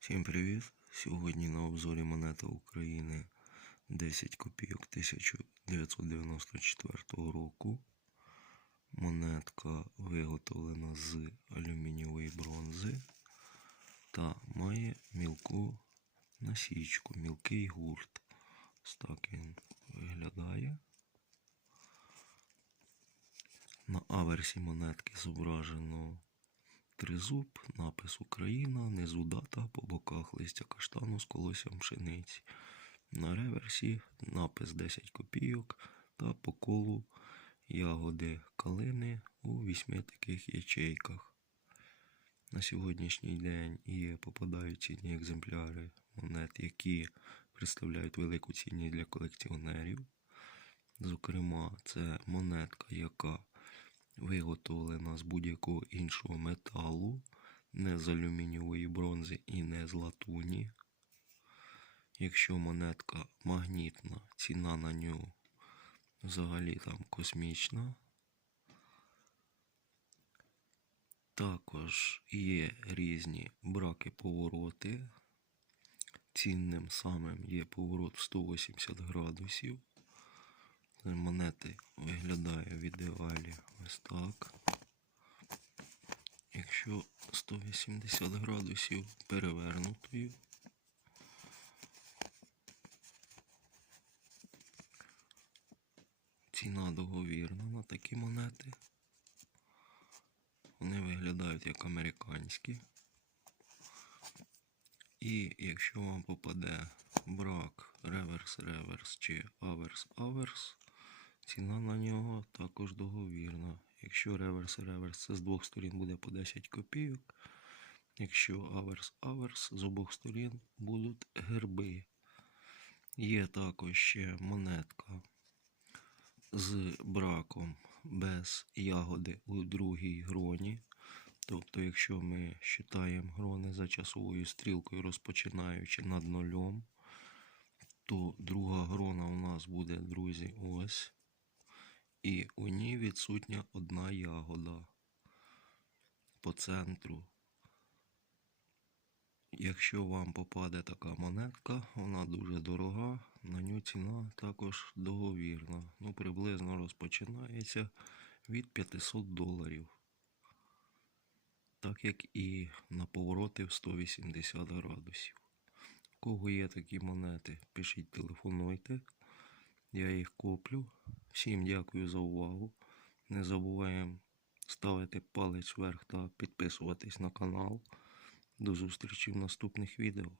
Всім привіт! Сьогодні на обзорі монета України 10 копійок 1994 року. Монетка виготовлена з алюмінієвої бронзи та має мілку насічку, мілкий гурт. Ось так він виглядає. На аверсі монетки зображено тризуб, напис Україна, внизу дата, по боках листя каштану з колоссям пшениці. На реверсі напис 10 копійок та по колу ягоди калини у вісьми таких ячейках. На сьогоднішній день є попадають цінні екземпляри монет, які представляють велику цінність для колекціонерів. Зокрема, це монетка, яка виготовлена з будь-якого іншого металу, не з алюмінієвої бронзи і не з латуні. Якщо монетка магнітна, ціна на нього взагалі там космічна. Також є різні браки повороти. Цінним самим є поворот в 180 градусів. Монети виглядає в ідеалі ось так. Якщо 180 градусів перевернутою, ціна договірна на такі монети. Вони виглядають як американські. І якщо вам попаде брак реверс-реверс чи аверс-аверс, ціна на нього також договірна. Якщо реверс-реверс це з двох сторін буде по 10 копійок. Якщо аверс-аверс з обох сторін будуть герби. Є також ще монетка з браком без ягоди у другій гроні. Тобто, якщо ми считаємо грони за часовою стрілкою, розпочинаючи над нульом, то друга грона у нас буде, друзі, ось. І у ній відсутня одна ягода по центру. Якщо вам попаде така монетка, вона дуже дорога, на нього ціна також договірна. Ну, приблизно розпочинається від 500 доларів. Так як і на повороти в 180 градусів. У кого є такі монети, пишіть, телефонуйте. Я їх куплю. Всім дякую за увагу. Не забуваємо ставити палець вверх та підписуватись на канал. До зустрічі в наступних відео.